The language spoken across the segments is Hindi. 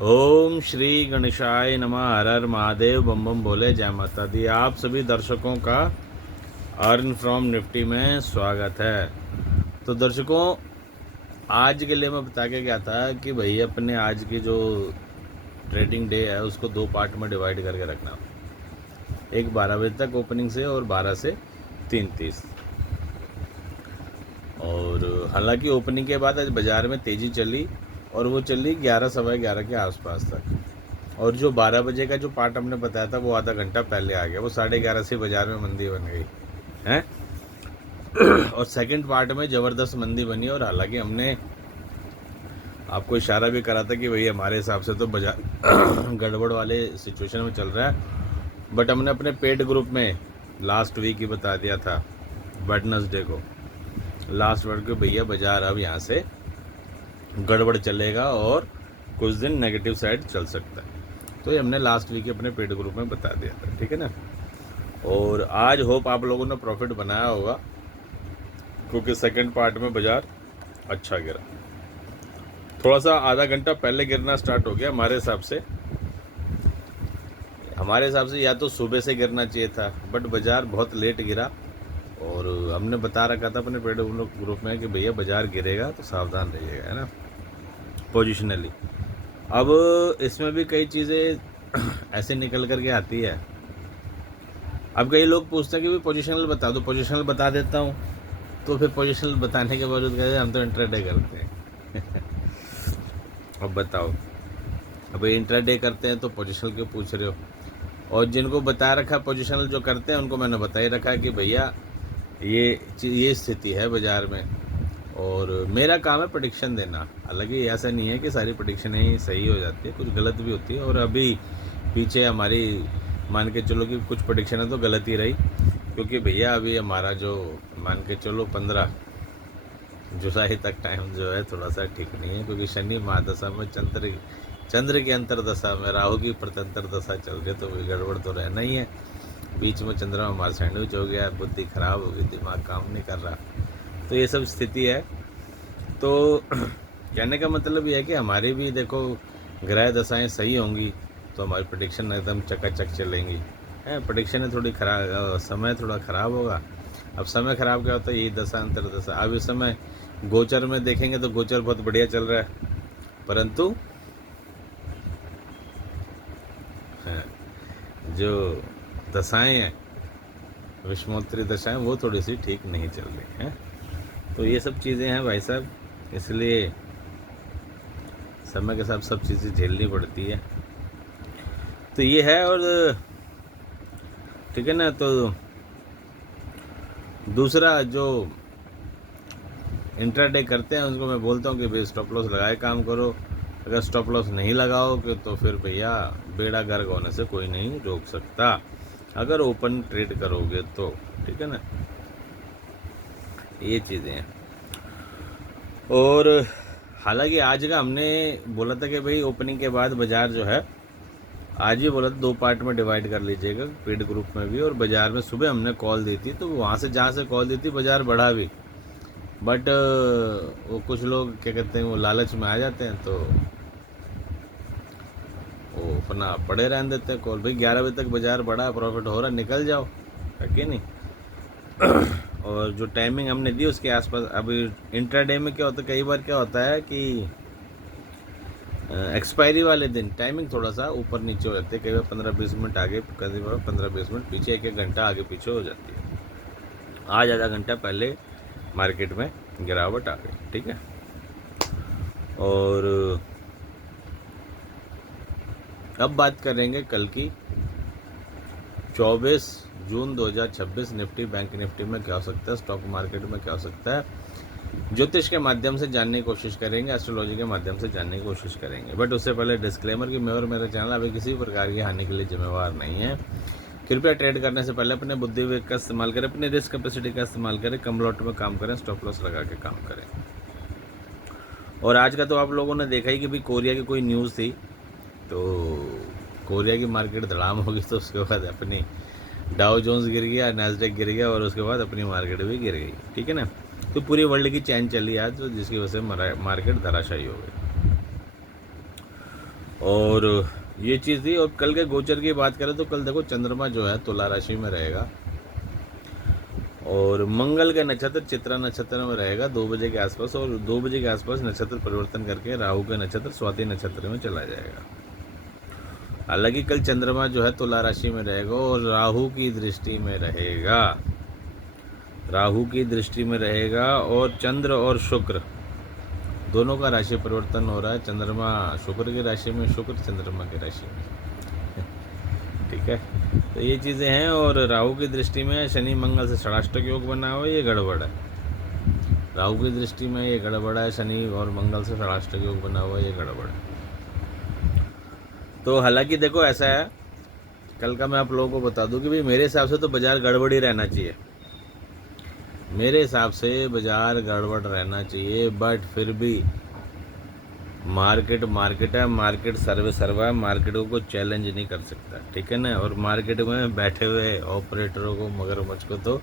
ओम श्री गणेशाय नमः। हर हर महादेव, बम बम बोले, जय माता दी। आप सभी दर्शकों का अर्न फ्रॉम निफ्टी में स्वागत है। तो दर्शकों, आज के लिए मैं बता के गया था कि भाई अपने आज की जो ट्रेडिंग डे है उसको दो पार्ट में डिवाइड करके रखना। एक 12 बजे तक ओपनिंग से और 12 से 3:30। और हालांकि ओपनिंग के बाद आज बाज़ार में तेज़ी चली और वो चली 11 सवा 11 के आसपास तक। और जो 12 बजे का जो पार्ट हमने बताया था वो आधा घंटा पहले आ गया, वो 11:30 से बाज़ार में मंदी बन गई है। और सेकंड पार्ट में ज़बरदस्त मंदी बनी। और हालांकि हमने आपको इशारा भी करा था कि भाई हमारे हिसाब से तो बाजार गड़बड़ वाले सिचुएशन में चल रहा है, बट हमने अपने पेड ग्रुप में लास्ट वीक ही बता दिया था, वेडनेसडे को, लास्ट वर्ड के भैया बाजार अब यहाँ से गड़बड़ चलेगा और कुछ दिन नेगेटिव साइड चल सकता है। तो ये हमने लास्ट वीक अपने पेड ग्रुप में बता दिया था, ठीक है ना। और आज होप आप लोगों ने प्रॉफिट बनाया होगा, क्योंकि सेकंड पार्ट में बाजार अच्छा गिरा। थोड़ा सा आधा घंटा पहले गिरना स्टार्ट हो गया हमारे हिसाब से। या तो सुबह से गिरना चाहिए था, बट बाजार बहुत लेट गिरा। और हमने बता रखा था अपने पेड ग्रुप में कि भैया बाजार गिरेगा तो सावधान रहिएगा, है ना, पोजिशनली। अब इसमें भी कई चीज़ें ऐसे निकल कर के आती है। अब कई लोग पूछते हैं कि भाई पोजिशनल बता दो, पोजिशनल बता देता हूँ। तो फिर पोजिशनल बताने के बावजूद कहते हैं हम तो इंट्राडे करते हैं। अब बताओ, अब इंट्राडे करते हैं तो पोजिशनल क्यों पूछ रहे हो? और जिनको बता रखा पोजिशनल जो करते हैं उनको मैंने बता ही रखा कि भैया ये स्थिति है बाज़ार में, और मेरा काम है प्रेडिक्शन देना। हालांकि ऐसा नहीं है कि सारी प्रेडिक्शनें ही सही हो जाती है, कुछ गलत भी होती है। और अभी पीछे हमारी मान के चलो कि कुछ प्रेडिक्शनें तो गलत ही रही, क्योंकि भैया अभी हमारा जो मान के चलो 15 जुलाई तक टाइम जो है थोड़ा सा ठीक नहीं है, क्योंकि शनि महादशा में चंद्र की अंतरदशा में राहु की प्रत्यंतर दशा चल रही है, तो वही गड़बड़ तो रहना ही है। बीच में चंद्रमा हमारा सैंडविच हो गया, बुद्धि खराब हो गई, दिमाग काम नहीं कर रहा, तो ये सब स्थिति है। तो कहने का मतलब ये है कि हमारी भी देखो ग्रह दशाएं सही होंगी तो हमारी प्रेडिक्शन एकदम चकाचक चलेंगी। है प्रेडिक्शन थोड़ी खराब, समय थोड़ा ख़राब होगा। अब समय ख़राब क्या होता है, यही दशा अंतर दशा। अब इस समय गोचर में देखेंगे तो गोचर बहुत बढ़िया चल रहा है, परंतु जो दशाएं हैं, विषमोत्तरी दशाएं, वो थोड़ी सी ठीक नहीं चल रही हैं। तो ये सब चीज़ें हैं भाई साहब, इसलिए समय के साथ सब चीज़ें झेलनी पड़ती है। तो ये है। और ठीक है ना। तो दूसरा जो इंट्राडे करते हैं उसको मैं बोलता हूँ कि भाई स्टॉप लॉस लगाए काम करो। अगर स्टॉप लॉस नहीं लगाओगे तो फिर भैया बेड़ा गर्क होने से कोई नहीं रोक सकता, अगर ओपन ट्रेड करोगे तो, ठीक है ना। ये चीज़ें हैं। और हालांकि आज का हमने बोला था कि भाई ओपनिंग के बाद बाज़ार जो है, आज ही बोला था दो पार्ट में डिवाइड कर लीजिएगा, पेड ग्रुप में भी। और बाज़ार में सुबह हमने कॉल दी थी, तो वहाँ से जहाँ से कॉल दी थी बाज़ार बढ़ा भी, बट वो कुछ लोग क्या कहते हैं, वो लालच में आ जाते हैं, तो वो अपना पड़े रहने देते हैं कॉल। भाई 11 बजे तक बाज़ार बढ़ा, प्रॉफिट हो रहा, निकल जाओ, है कि नहीं। और जो टाइमिंग हमने दी उसके आसपास, अभी इंट्राडे में क्या होता है, कई बार क्या होता है कि एक्सपायरी वाले दिन टाइमिंग थोड़ा सा ऊपर नीचे हो जाती है, कई बार 15-20 मिनट आगे, कई बार 15-20 मिनट पीछे, एक घंटा आगे पीछे हो जाती है। आज आधा घंटा पहले मार्केट में गिरावट आ गई, ठीक है। और अब बात करेंगे कल की 24 जून 2026 निफ्टी बैंक निफ्टी में क्या हो सकता है, स्टॉक मार्केट में क्या हो सकता है। ज्योतिष के माध्यम से जानने की कोशिश करेंगे, एस्ट्रोलॉजी के माध्यम से जानने की कोशिश करेंगे। बट उससे पहले डिस्क्लेमर कि मैं और मेरा चैनल अभी किसी प्रकार की हानि के लिए जिम्मेवार नहीं है। कृपया ट्रेड करने से पहले अपने बुद्धि विवेक का इस्तेमाल करें, अपनी रिस्क कैपेसिटी का इस्तेमाल करें, कम लॉट में काम करें, स्टॉप लॉस लगा के काम करें। और आज का तो आप लोगों ने देखा ही कि भाई कोरिया की कोई न्यूज़ थी, तो कोरिया की मार्केट धड़ाम होगी, तो उसके बाद अपनी डाउ जोन्स गिर गया, नैस्डैक गिर गया, और उसके बाद अपनी मार्केट भी गिर गई, ठीक है ना। तो पूरी वर्ल्ड की चैन चली आज, तो जिसकी वजह से मार्केट धराशायी हो गई। और ये चीज़ थी। और कल के गोचर की बात करें तो कल देखो चंद्रमा जो है तुला राशि में रहेगा और मंगल का नक्षत्र चित्रा नक्षत्र में रहेगा 2 बजे के आसपास, और 2 बजे के आसपास नक्षत्र परिवर्तन करके राहु का नक्षत्र स्वाति नक्षत्र में चला जाएगा। हालांकि कल चंद्रमा जो है तुला राशि में रहेगा और राहु की दृष्टि में रहेगा, राहु की दृष्टि में रहेगा। और चंद्र और शुक्र दोनों का राशि परिवर्तन हो रहा है, चंद्रमा शुक्र की राशि में, शुक्र चंद्रमा की राशि में। ठीक है, तो ये चीज़ें हैं। और राहु की दृष्टि में शनि मंगल से षडाष्टक योग बना हुआ है, ये गड़बड़ है। राहु की दृष्टि में ये गड़बड़ है, शनि और मंगल से षडाष्टक योग बना हुआ है, ये गड़बड़ है। तो हालांकि देखो ऐसा है, कल का मैं आप लोगों को बता दूं कि भाई मेरे हिसाब से तो बाज़ार गड़बड़ ही रहना चाहिए, मेरे हिसाब से बाज़ार गड़बड़ रहना चाहिए। बट फिर भी मार्केट मार्केट है, मार्केट सर्वे सर्वा है, मार्केट को कोई चैलेंज नहीं कर सकता। ठीक है ना। और मार्केट में बैठे हुए ऑपरेटरों को, मगरमच्छ को तो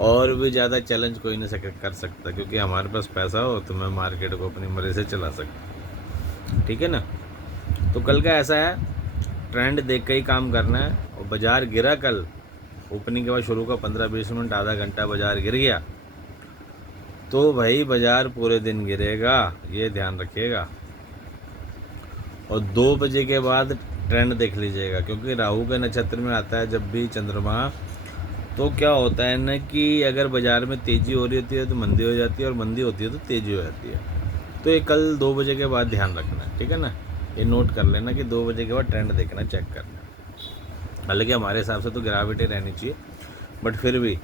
और भी ज़्यादा चैलेंज कोई नहीं कर सकता, क्योंकि हमारे पास पैसा हो तो मैं मार्केट को अपनी मर्जी से चला सकता। ठीक है ना। तो कल का ऐसा है, ट्रेंड देख के ही काम करना है। और बाज़ार गिरा कल, ओपनिंग के बाद शुरू का 15-20 मिनट आधा घंटा बाज़ार गिर गया तो भाई बाज़ार पूरे दिन गिरेगा, ये ध्यान रखिएगा। और 2 बजे के बाद ट्रेंड देख लीजिएगा, क्योंकि राहु के नक्षत्र में आता है जब भी चंद्रमा, तो क्या होता है ना कि अगर बाज़ार में तेज़ी हो रही होती है तो मंदी हो जाती है, और मंदी होती है तो तेज़ी हो जाती है। तो ये कल 2 बजे के बाद ध्यान रखना है। ठीक है ना, ये नोट कर लेना कि 2 बजे के बाद ट्रेंड देखना, चेक करना। हालांकि हमारे हिसाब से तो गिरावटें रहनी चाहिए, बट फिर भी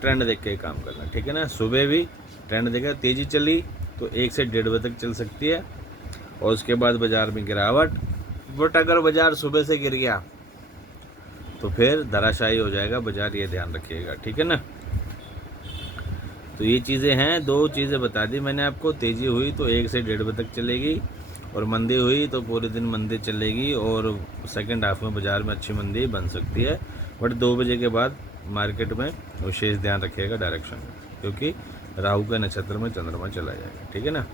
ट्रेंड देख के काम करना। ठीक है ना। सुबह भी ट्रेंड देखा, तेज़ी चली तो 1 से 1.5 बजे तक चल सकती है, और उसके बाद बाज़ार में गिरावट। बट अगर बाज़ार सुबह से गिर गया तो फिर धराशायी हो जाएगा बाज़ार, ये ध्यान रखिएगा। ठीक है ना। तो ये चीज़ें हैं, 2 चीज़ें बता दी मैंने आपको। तेज़ी हुई तो 1 से 1.5 बजे तक चलेगी, और मंदी हुई तो पूरे दिन मंदी चलेगी, और सेकंड हाफ में बाज़ार में अच्छी मंदी बन सकती है। बट 2 बजे के बाद मार्केट में विशेष ध्यान रखिएगा डायरेक्शन में, क्योंकि राहु के नक्षत्र में चंद्रमा चला जाएगा। ठीक है ना।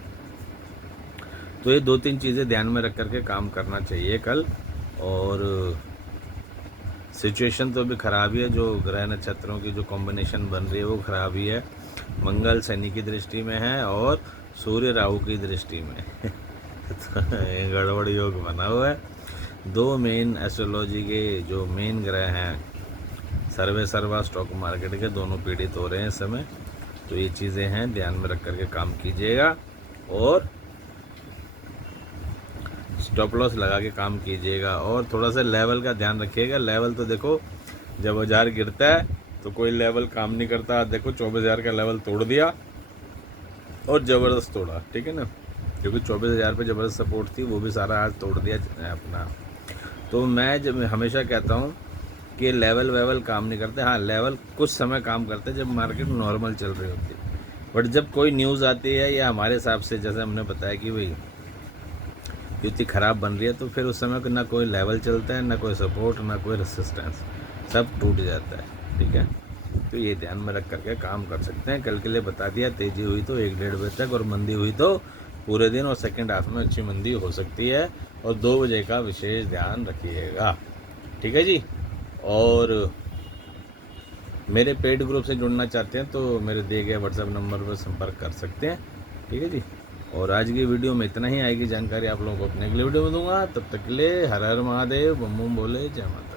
तो ये 2-3 चीज़ें ध्यान में रख करके काम करना चाहिए कल। और सिचुएशन तो अभी ख़राब ही है, जो ग्रह नक्षत्रों की जो कॉम्बिनेशन बन रही है वो ख़राब ही है। मंगल शनि की दृष्टि में है और सूर्य राहु की दृष्टि में तो गड़बड़ योग बना हुआ है। 2 मेन एस्ट्रोलॉजी के जो मेन ग्रह हैं, सर्वे सर्वा स्टॉक मार्केट के, दोनों पीड़ित हो रहे हैं इस समय। तो ये चीज़ें हैं, ध्यान में रख करके काम कीजिएगा, और स्टॉप लॉस लगा के काम कीजिएगा। और थोड़ा सा लेवल का ध्यान रखिएगा। लेवल तो देखो, जब बाजार गिरता है तो कोई लेवल काम नहीं करता। देखो 24,000 का लेवल तोड़ दिया और ज़बरदस्त तोड़ा। ठीक है ना, क्योंकि 24,000 पे ज़बरदस्त सपोर्ट थी, वो भी सारा आज तोड़ दिया अपना। तो मैं जब हमेशा कहता हूँ कि लेवल वेवल काम नहीं करते। हाँ, लेवल कुछ समय काम करते जब मार्केट नॉर्मल चल रही होती है, बट जब कोई न्यूज़ आती है या हमारे हिसाब से जैसे हमने बताया कि भाई युति ख़राब बन रही है, तो फिर उस समय ना कोई लेवल चलता है, ना कोई सपोर्ट, ना कोई रेसिस्टेंस, सब टूट जाता है। ठीक है, तो ये ध्यान में रख करके काम कर सकते हैं। कल के लिए बता दिया, तेज़ी हुई तो 1-1.5 बजे तक, और मंदी हुई तो पूरे दिन, और सेकंड हाफ में अच्छी मंदी हो सकती है। और 2 बजे का विशेष ध्यान रखिएगा। ठीक है जी। और मेरे पेड ग्रुप से जुड़ना चाहते हैं तो मेरे दिए गए व्हाट्सएप नंबर पर संपर्क कर सकते हैं। ठीक है जी। और आज की वीडियो में इतना ही। आएगी जानकारी आप लोगों को अपने अगले वीडियो में दूंगा। तब तक के लिए हर हर महादेव, बम बम बोले, जय माता।